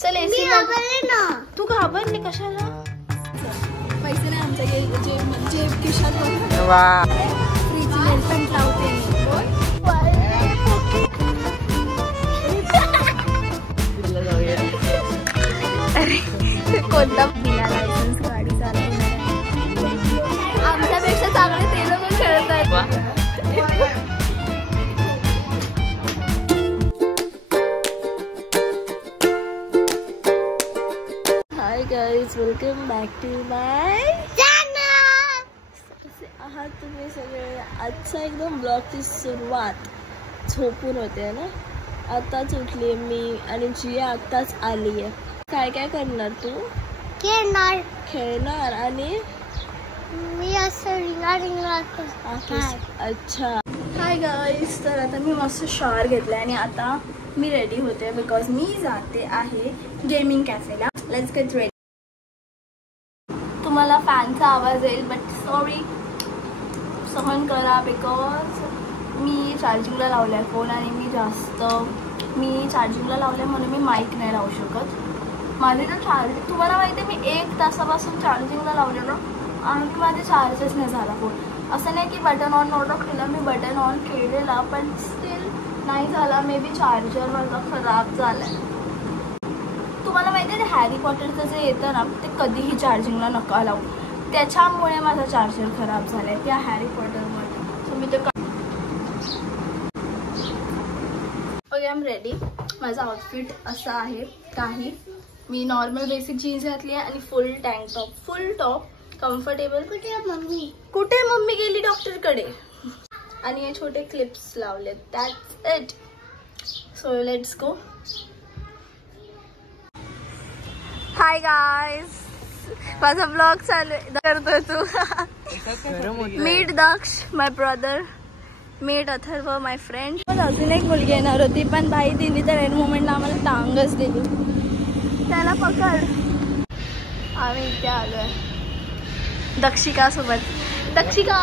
चल एसी ना. तू घाबरली कशाला? पैसे नाही आमच्या जेब खिशात. फ्रीज नेलपेंट लावते मी. कोणता बिना लायसन्स गाडी चालवणार? आमच्यापेक्षा चांगले ते लोक खेळत आहेत. Hi guys, welcome back to my channel. कसे आहात तुम्ही सगळे? आजचा एकदम ब्लॉगची सुरुवात झोपून होते ना. आताच उठली मी आणि जिया आत्ताच आली आहे. काय काय करणार तू? खेळणार आणि मी असं रिंगा अच्छा. हाय गाईज, तर आता मी मस्त शॉवर घेतला आणि आता मी रेडी होते बिकॉज मी जाते आहे गेमिंग कॅफेला. Let's get ready. तुम्हाला फॅनचा आवाज येईल बट सॉरी, सहन करा बिकॉज मी चार्जिंगला लावला आहे फोन आणि मी चार्जिंगला लावलं आहे म्हणून मी माईक नाही लावू शकत. माझे तर चार्जिंग तुम्हाला माहिती आहे, मी 1 तासापासून चार्जिंगला लावलेलं आणि माझे चार्जच नाही झाला फोन. असं नाही की बटन ऑन नव्हतं केलं, मी बटन ऑन केलेला पण स्टील नाही झाला. मे बी चार्जर माझा खराब झाला आहे. तुम्हाला माहिती आहे ते हॅरी पॉटरचं जे येतं ना ते कधीही चार्जिंगला नका लावू, त्याच्यामुळे माझा चार्जर खराब झाला आहे त्या हॅरी पॉटरमुळे. सो मी ते ओके, आय एम रेडी. माझा आउटफिट असा आहे. काही मी नॉर्मल बेसिक जीन्स घातली आहे आणि फुल टँक टॉप, फुल टॉप कम्फर्टेबल. कुठे मम्मी गेली डॉक्टरकडे. आणि हे छोटे क्लिप्स लावले. That's it. So let's go. Hi guys, माझा ब्लॉग चालू करतोय तू. मीट दक्ष माय ब्रदर, मीट अथर्व माय फ्रेंड. अजून एक मुलगी येणार होती पण बाई तिने तर एंड मोमेंटला आम्हाला टांगच दिली. त्याला पकड. आम्ही इथे आलोय दक्षिका सोबत. दक्षिका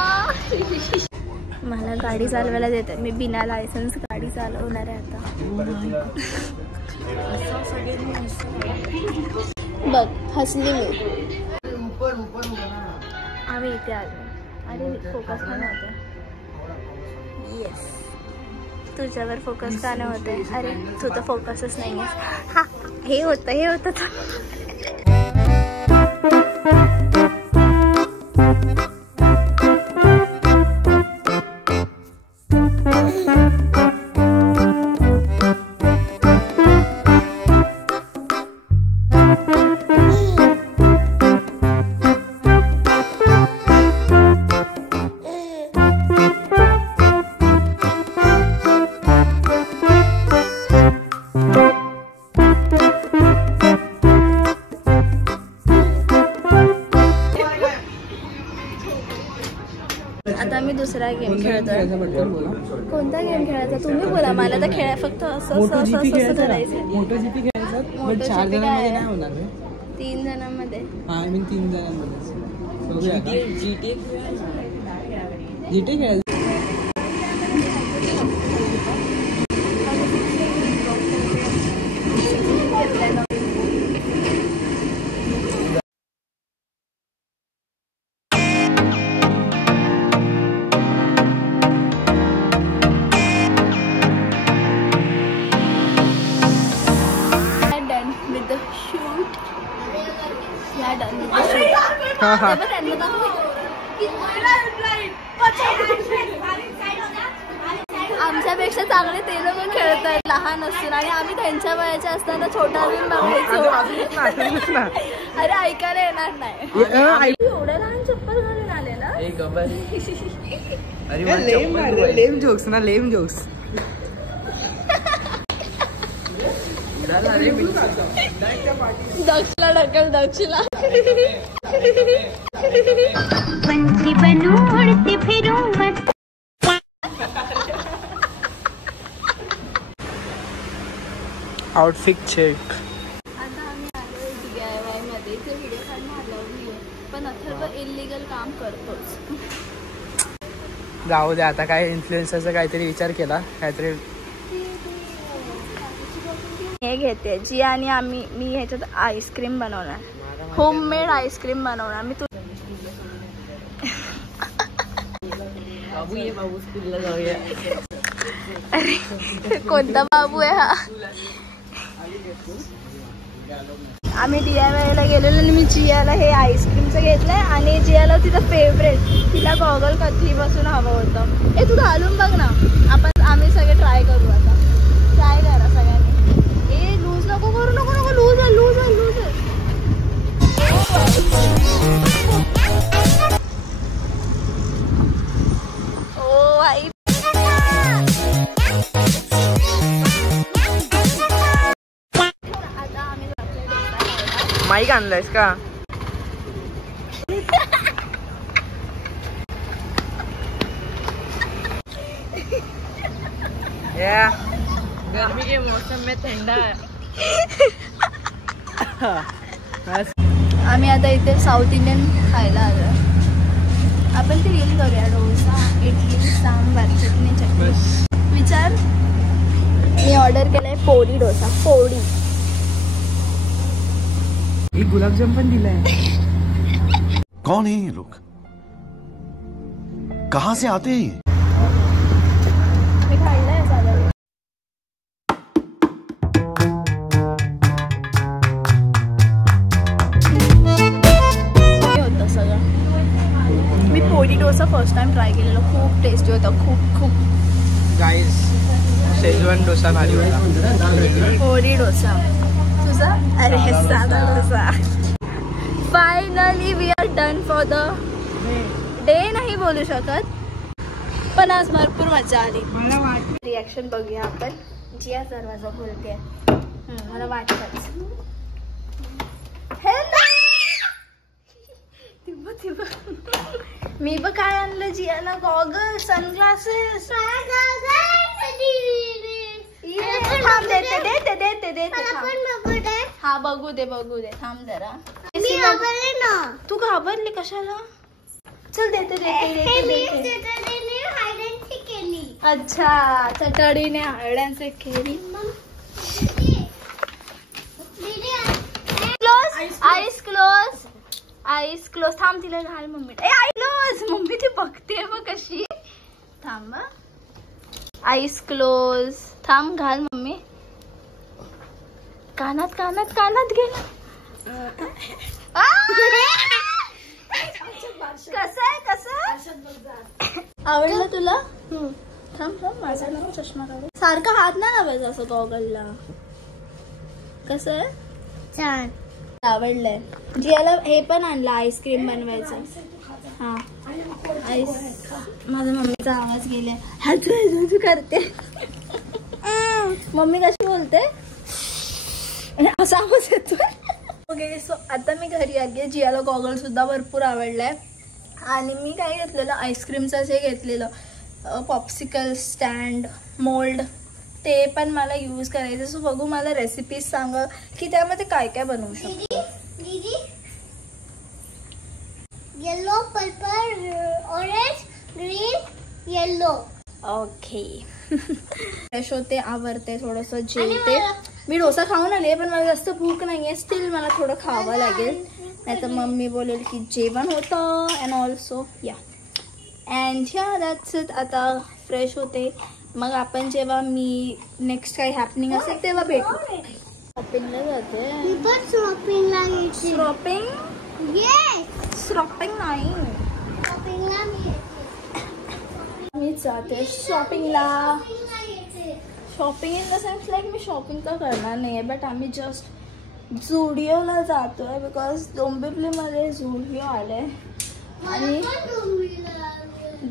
मला गाडी चालवायला देते. मी बिना लायसन्स गाडी चालवणार आहे आता. बघ हसली मी. आम्ही इथे आलो. अरे फोकस का नाही होते? येस, तुझ्यावर फोकस का नाही होते? अरे तू तर फोकसच नाही आहेस. हा हे होतं आता मी दुसरा गेम खेळतोय. कोणता गेम खेळायचा तुम्ही बोला. मला तर खेळ फक्त असं करायचं. मोटो जीपी काय आहे? 3 जणांमध्ये. जीटी खेळ. आमच्यापेक्षा चांगले ते लोक खेळत आहेत लहान असून आणि आम्ही त्यांच्या वयाच्या असताना छोटा भीम बघायचो. अरे ऐकायला येणार नाही. एवढ्या लहान चप्पल घालून आले ना. लेम जोक्स ना, लेम जोक्स. दक्षला ढकल. दक्षला पंछी बनूं उड़ती फिरूं मत. Outfit check. आता आम्ही आलो DIY मध्ये. इथे व्हिडिओ काढणं अलाउड नाही आहे पण अथर्व इलिगल काम करतोच. जाऊ दे आता. काय इन्फ्लुएन्सरचा काहीतरी विचार केला, काहीतरी हे घेते जी आणि मी ह्याच्यात आईस्क्रीम बनवणार, होममेड आईस्क्रीम बनवणार मी. तू बाबू ये, बाबू स्कूलला जाऊया. अरे कोणता बाबू आहे हा? आम्ही DIYला गेलेलो आणि मी जियाला हे आईस्क्रीमचं घेतलंय आणि जियाला तिचं फेवरेट, तिला गॉगल कथीपासून हवं होतं. हे तू घालून बघ ना, आम्ही सगळे ट्राय करू आता. ट्राय करा सगळ्यांनी. ए लूज नको करू, नको लूज आहे. ओ आई माईक आणलायस का? गर्मी के मौसम में ठंडा. आम्ही आता इथे साऊथ इंडियन खायला आलो. आपण ते रील करूया. डोसा, इडली, सांबार, चटणी. विचार, मी ऑर्डर केलाय पोळी डोसा. पोळी एक गुलाबजाम पण दिलाय. कौन है ये लोग? कहाँ से आते हैं? मी खाल्लंय साधं. होतं सगळं. मी पोळी डोसा फर्स्ट टाइम ट्राय केलेलं. खूप टेस्टी होतं. खूप गाईस शेजवान डोसा भारी होता. पोळी डोसा तुझा. अरे साधा dosa. Finally we are done for the day. नाही बोलू शकत, पण आज भरपूर मजा आली. रिॲक्शन बघूया आपण. जिया दरवाजा बोलते. मला वाटतच. मी बघ काय आणलं जियाला. Goggle, sunglasses. देते. हा बघू दे. थांब जरा. तू घाबरली कशाला? चल देते. अच्छा चटडीने हरड्यांचे खेळी. Ice close. थांब तिला घाल मम्मी. आई क्लोज. मम्मी ती बघते मग कशी. थांब. Ice close. थांब घाल मम्मी. कानात गेला. कसं आवडलं तुला? थांब माझा नाव चष्मा काढू. सारखा हात नाही लावायचा असं गॉगलला. कसं आहे? छान आवडलंय. जियाला हे पण आणलं आईस्क्रीम बनवायचं. हा माझ्या मम्मीचा आवाज गेले. हाजू करते. मम्मी कशी बोलते असा आवाज येतोय. ओके सो आता मी घरी आली. जियाला गॉगल सुद्धा भरपूर आवडलाय. आणि मी काय घेतलेलं आईस्क्रीमचं जे घेतलेलं पॉप्सिकल स्टँड मोल्ड, ते पण मला यूज करायचं. सो बघू मला रेसिपीज सांग की त्यामध्ये काय काय बनवू शकतो. Yellow, purple, orange, green, yellow. Okay. Fresh होते, आवरते, थोडंसं जेवते. मी डोसा खाऊन आले पण मला जास्त भूक नाहीये. स्टील मला थोडं खावं लागेल, नाही तर मम्मी बोलेल की जेवण होतं. And also and that's it. आता फ्रेश होते, मग आपण जेव्हा मी नेक्स्ट काही हॅपनिंग असेल तेव्हा भेटू. शॉपिंगला जाते. शॉपिंग नाही, मी जाते शॉपिंगला. Shopping in the sense like me shopping तर करणार नाही आहे, बट आम्ही जस्ट झुडिओला जातोय बिकॉज डोंबिवलीमध्ये झुडिओ आले. आणि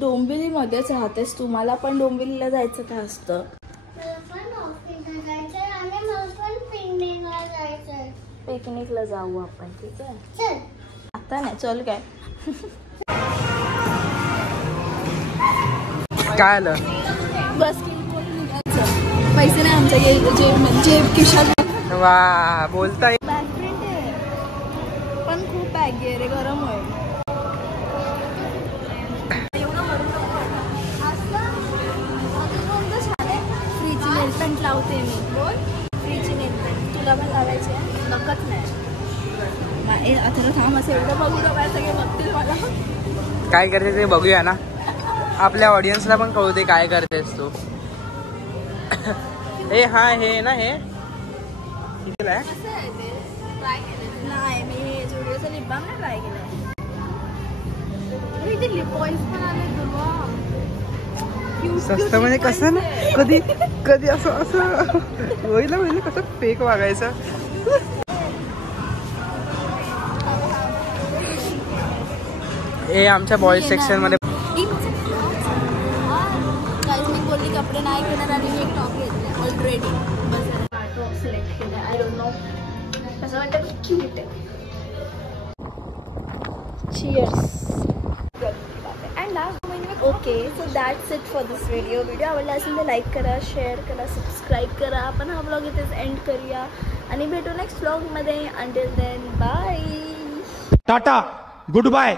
डोंबिवलीमध्येच राहतेस, तुम्हाला पण डोंबिवलीला जायचं काय असतं? पिकनिकला जाऊ आपण, ठीक आहे? आता नाही, चल काय काय आलं? बस पैसे नाही आमच्या जेब खिशात. वा बोलताय. बॅकप्रिंट आहे पण खूप बॅगी आहे रे, गरम होईल. फ्रीची नेल पेंट लावते मी. बोल फ्रीची नेल पेंट. तुला पण लावायची आहे? नकच नाही आता थांब असं एवढं बघू नका सगळे बघतील मला. काय करते ते बघूया ना, आपल्या ऑडियन्सला पण कळू दे काय करतेस तू. हे हा हे ना हे कसं आहे ते ट्राय केलं नाही मी. जुडिओचं लिप बाम नाही ट्राय केलं. इथे लिप ऑइल्स पण आले दुर्वा. स्वस्त म्हणजे कसं ना, कधी कधी असं असं होईल म्हणजे कसं फेक वागायचं. हे आमच्या बॉईज सेक्शन मध्ये मी बोलली कपडे नाही घेणार आणि मी एक टॉप घेतला ऑलरेडी. टॉप सिलेक्ट केला. आय डोंट नो कसं वाटतं क्यूट आहे. Cheers. Okay so that's it for this video. Video आवडला असेल तर लाईक करा, शेअर करा, सबस्क्राईब करा. आपण हा ब्लॉग इथेच एंड करूया आणि भेटू नेक्स्ट ब्लॉगमध्ये. Until then bye. Tata good bye.